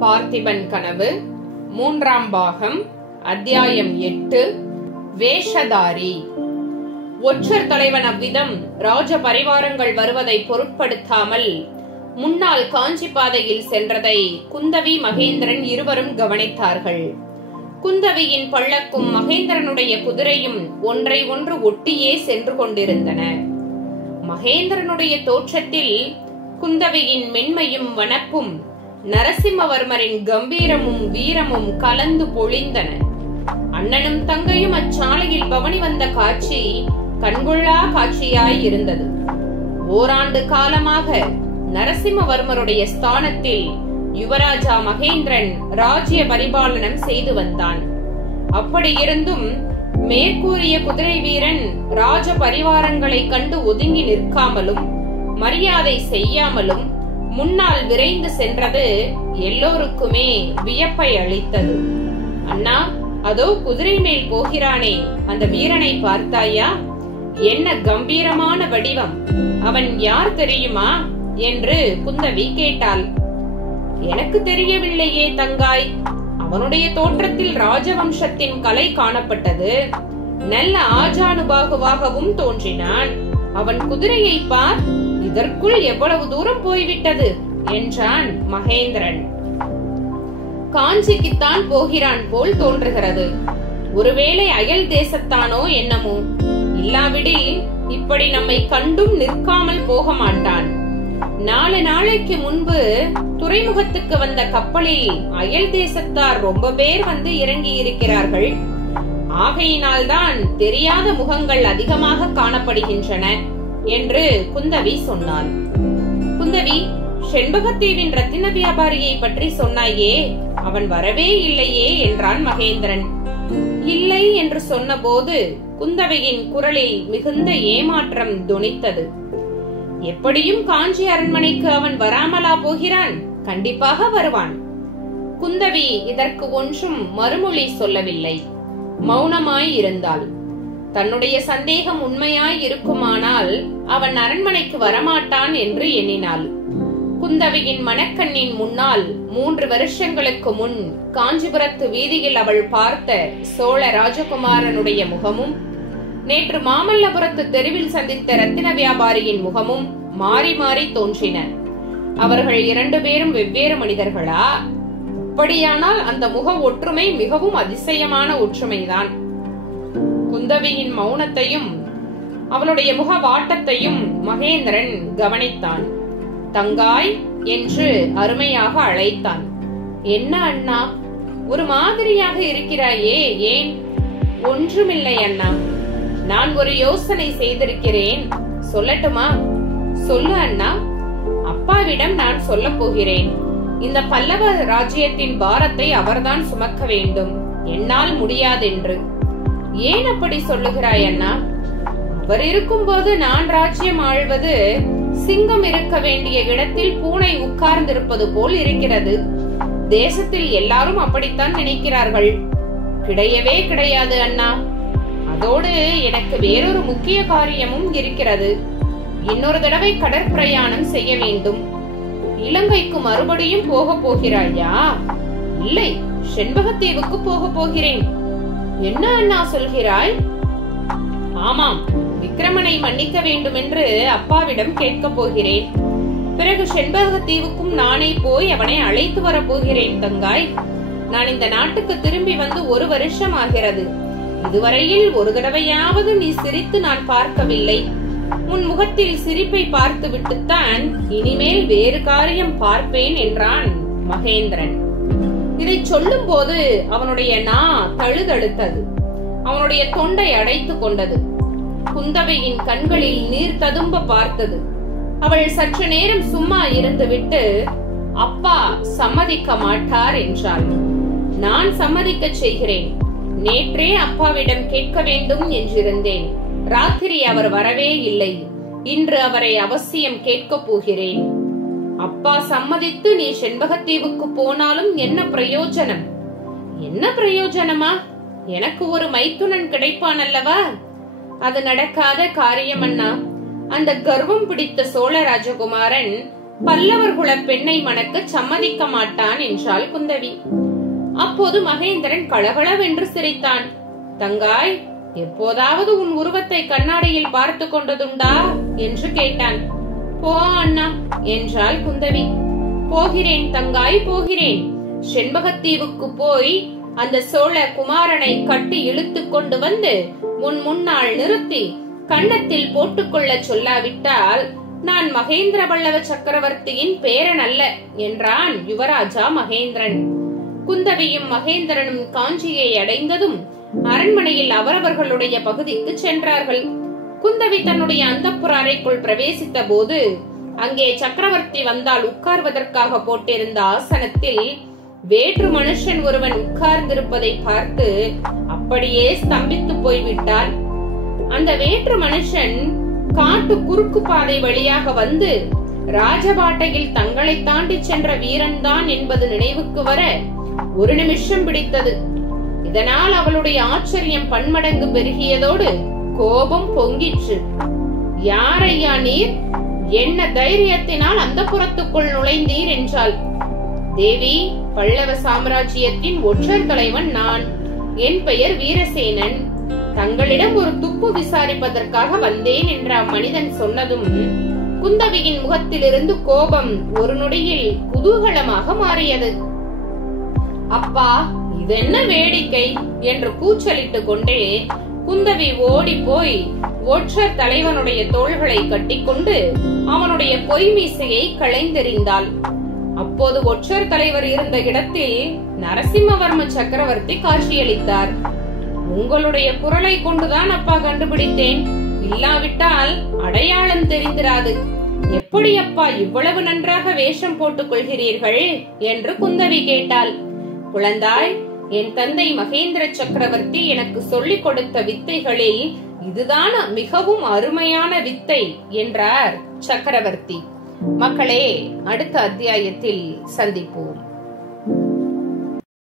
பார்த்திபன் கனவு 3ஆம் பாகம் அத்தியாயம் 8 வேஷதாரி. ஒற்றர் தலைவன் அவ்விதம் ராஜ பரிவாரங்கள் வருவதை பொருட்படுத்தாமல் முன்னால் காஞ்சி பாதையில் சென்றதை குந்தவி மகேந்திரன் இருவரும் கவனித்தார்கள். குந்தவியின் பள்ளக்கும் மகேந்திரனுடைய குதிரையும் ஒன்றை ஒன்று ஒட்டியே சென்று கொண்டிருந்தன. மகேந்திரனுடைய தோற்றத்தில் குந்தவியின் மென்மையும் வனப்பும் நரசிம்மவர்மரின் கம்பீரமும் வீரமும் கலந்து பொழிந்தன. அண்ணனும் தங்கையும் அச்சாலையில் பவனி வந்த காட்சி கண்கொள்ளா காட்சியாய் இருந்தது. ஓராண்டு காலமாக நரசிம்மவர்மருடைய ஸ்தானத்தில் யுவராஜா மகேந்திரன் ராஜ்ய பரிபாலனம் செய்து வந்தான். அப்படியிருந்தும் மேற்கூறிய குதிரை வீரன் ராஜ பரிவாரங்களை கண்டு ஒதுங்கி நிற்காமலும் மரியாதை செய்யாமலும் முன்னால் விரைந்து சென்றது எல்லோருக்குமே வியப்பை அளித்தது. அண்ணா, அதோ குதிரை மேல் போகிறானே அந்த வீரனை பார்த்தாயா? என்ன கம்பீரமான வடிவம்! அவன் யார் தெரியுமா என்று குந்தவி கேட்டாள். எனக்கு தெரியவில்லையே தங்காய். அவனுடைய தோற்றத்தில் ராஜவம்சத்தின் கலை காணப்பட்டது. நல்ல ஆஜானுபாகுவாகவும் தோன்றினான். அவன் குதிரையை பார், இதற்குள் எவ்வளவு தூரம் போய்விட்டது என்றான் மகேந்திரன். காஞ்சிக்குத்தான் போகிறான் போல் தோன்றுகிறது. ஒருவேளை அயல் தேசத்தானோ என்னமோ. இல்லாவிடில் இப்படி நம்மை கண்டும் நிற்காமல் போக மாட்டான். 4 நாளைக்கு முன்பு துறைமுகத்துக்கு வந்த கப்பலில் அயல் தேசத்தார் ரொம்ப பேர் வந்து இறங்கி இருக்கிறார்கள். ஆகையினால்தான் தெரியாத முகங்கள் அதிகமாக காணப்படுகின்றன என்று குந்தவி சொன்னாள். குந்தவி, செண்பகத்தீவின் ரத்தின வியாபாரியை பற்றி சொன்னாயே, அவன் வரவே இல்லையே என்றான் மகேந்திரன். இல்லை என்று சொன்ன போது குந்தவியின் குரலில் மிகுந்த ஏமாற்றம் தொனித்தது. எப்படியும் காஞ்சி அரண்மனைக்கு அவன் வராமலா போகிறான்? கண்டிப்பாக வருவான். குந்தவி இதற்கு ஒன்றும் மறுமொழி சொல்லவில்லை. மௌனமாய் இருந்தாள். தன்னுடைய சந்தேகம் உண்மையாய் இருக்குமானால் அவன் அரண்மனைக்கு வரமாட்டான் என்று எண்ணினாள். குந்தவியின் மனக்கண்ணின் முன்னால் 3 வருஷங்களுக்கு முன் காஞ்சிபுரத்து வீதியில் அவள் பார்த்த சோழ ராஜகுமாரனுடைய முகமும் நேற்று மாமல்லபுரத்து தெருவில் சந்தித்த ரத்தின வியாபாரியின் முகமும் மாறி மாறி தோன்றின. அவர்கள் 2 பேரும் வெவ்வேறு மனிதர்களா? அப்படியானால் அந்த முக ஒற்றுமை மிகவும் அதிசயமான ஒற்றுமைதான். குந்தவியின் மௌனத்தையும் அவளுடைய முக வாட்டத்தையும் மகேந்திரன் கவனித்தான். தங்காய் என்று அருமையாக அழைத்தான். என்ன அண்ணா, ஒரு மாதிரியாக இருக்கிறாயே, ஏன்? ஒன்றுமில்லை அண்ணா, நான் ஒரு யோசனை செய்திருக்கிறேன். சொல்லட்டுமா? சொல்லு அண்ணா. அப்பாவிடம் நான் சொல்ல போகிறேன். இந்த பல்லவ ராஜ்யத்தின் பாரத்தை அவர்தான் சுமக்க வேண்டும், என்னால் முடியாதென்று. ஏன் அப்படி சொல்லுகிறாய் அண்ணா? அவர் இருக்கும்போது நான் ராஜ்யம் ஆழ்வது சிங்கம் இருக்க வேண்டிய இடத்தில் பூனை உட்கார்ந்திருப்பது போல் இருக்கிறது. தேசத்தில் எல்லாரும் அப்படித்தான் நினைக்கிறார்கள். கிடையவே கிடையாது அண்ணா. அதோடு எனக்கு வேறொரு முக்கிய காரியமும் இருக்கிறது. இன்னொரு தடவை கடற்பிரயாணம் செய்ய வேண்டும். இலங்கைக்கு மறுபடியும் போக போகிறாயா? இல்லை, செண்பகத்தீவுக்கு போக போகிறேன். என்ன அண்ணா சொல்கிறாய்? ஆமாம், விக்ரமனை மன்னிக்க வேண்டும் என்று அப்பாவிடம் கேட்க போகிறேன். பிறகு செண்பகத்தீவுக்கும் நானே போய் அவனை அழைத்து வர போகிறேன் தங்காய். நான் இந்த நாட்டுக்கு திரும்பி வந்து 1 வருஷம் ஆகிறது. இதுவரையில் ஒரு தடவையாவது நீ சிரித்து நான் பார்க்கவில்லை. உன் முகத்தில் சிரிப்பை பார்த்து விட்டுத்தான் இனிமேல் வேறு காரியம் பார்ப்பேன் என்றான் மகேந்திரன். இதை சொல்லும் போது அவனுடைய நா தழுதழுத்தது. அவனுடைய தொண்டை அடைத்துக் கொண்டது. குந்தவையின் கண்களில் நீர் ததும்ப பார்த்தது. அவள் சற்று நேரம் சும்மா இருந்துவிட்டு, அப்பா சம்மதிக்க மாட்டார் என்றாள். நான் சம்மதிக்க செய்கிறேன். நேற்றே அப்பாவிடம் கேட்க வேண்டும் என்றிருந்தேன். ராத்திரி அவர் வரவே இல்லை. இன்று அவரை அவசியம் கேட்க போகிறேன். அப்பா சம்மதித்து நீ செண்பகத்தீவுக்கு போனாலும் என்ன பிரயோஜனம்? என்ன பிரயோஜனமா? எனக்கு ஒரு மைத்துனன் கிடைப்பான் அல்லவா? அது நடக்காத காரியம் அண்ணா. அந்த கர்வம் பிடித்த சோழ ராஜகுமாரன் பல்லவர் குல பெண்ணை மணக்க சம்மதிக்க மாட்டான் என்றாள் குந்தவி. அப்போது மகேந்திரன் கலகலவென்று சிரித்தான். தங்காய், எப்போதாவது உன் உருவத்தை கண்ணாடியில் பார்த்து கொண்டதுண்டா என்று கேட்டான். போ அண்ணா என்றாள் குந்தவி. போகிறேன் தங்காய், போகிறேன். செண்பகத்தீவுக்கு போய் அந்த சோழ குமாரனை கட்டி இழுத்து கொண்டு வந்து முன்னால் நிறுத்தி கன்னத்தில் போட்டுக்கொள்ள சொல்லாவிட்டால் நான் மகேந்திர பல்லவ சக்கரவர்த்தியின் பேரன் அல்ல என்றான் யுவராஜா மகேந்திரன். குந்தவியும் மகேந்திரனும் காஞ்சியை அடைந்ததும் அரண்மனையில் அவரவர்களுடைய பகுதிக்கு சென்றார்கள். குந்தவி தன்னுடைய அந்தப்புர அறைக்குள் பிரவேசித்த போது அங்கே சக்கரவர்த்தி வந்தால் உட்கார்வதற்காக போட்டிருந்த ஆசனத்தில் வேற்று மனுஷன் ஒருவன் உட்கார்ந்திருப்பதை பார்த்து அப்படியே ஸ்தம்பித்து போய்விட்டார். அந்த வேற்று மனுஷன் காட்டு குறுக்கு பாதை வழியாக வந்து ராஜபாட்டையில் தங்களை தாண்டி சென்ற வீரன் தான் என்பது நினைவுக்கு வர ஒரு நிமிஷம் பிடித்தது. இதனால் அவளுடைய ஆச்சரியம் பன்மடங்கு பெருகியதோடு கோபம் பொங்கிற்று. யாரையா நீர்? என்ன தைரியத்தினால் அந்த புறத்துக்குள் நுழைந்தீர் என்றாள். தேவி, பல்லவ சாம்ராஜ்யத்தின் ஒற்றர் தலைவன் நான். என் பெயர் வீரசேனன். தங்களிடம் ஒரு துப்பு விசாரிப்பதற்காக வந்தேன் என்ற அம்மனிதன் சொன்னதும் குந்தவியின் முகத்திலிருந்து கோபம் ஒரு நொடியில் குதூகலமாக மாறியது. அப்பா, இதென்ன வேடிக்கை என்று கூச்சலிட்டு கொண்டே குந்தவி ஓடி போய் ஒற்றர் தலைவனுடைய தோள்களை கட்டிக்கொண்டு அவனுடைய பொய் மீசையை களைந்தெறிந்தாள். அப்போது ஒற்றர் தலைவர் இருந்த இடத்தில் நரசிம்மவர்ம சக்கரவர்த்தி காட்சியளித்தார். உங்களுடைய குரலை கொண்டுதான் அப்பா கண்டுபிடித்தேன். இல்லாவிட்டால் அடையாளம் தெரிந்திராது. எப்படி அப்பா இவ்வளவு நன்றாக வேஷம் போட்டுக் கொள்கிறீர்கள் என்று குந்தவி கேட்டாள். குழந்தாய், என் தந்தை மகேந்திர சக்கரவர்த்தி எனக்கு சொல்லிக் கொடுத்த வித்தைகளில் இதுதான் மிகவும் அருமையான வித்தை என்றார் சக்கரவர்த்தி. மக்களே, அடுத்த அத்தியாயத்தில் சந்திப்போம்.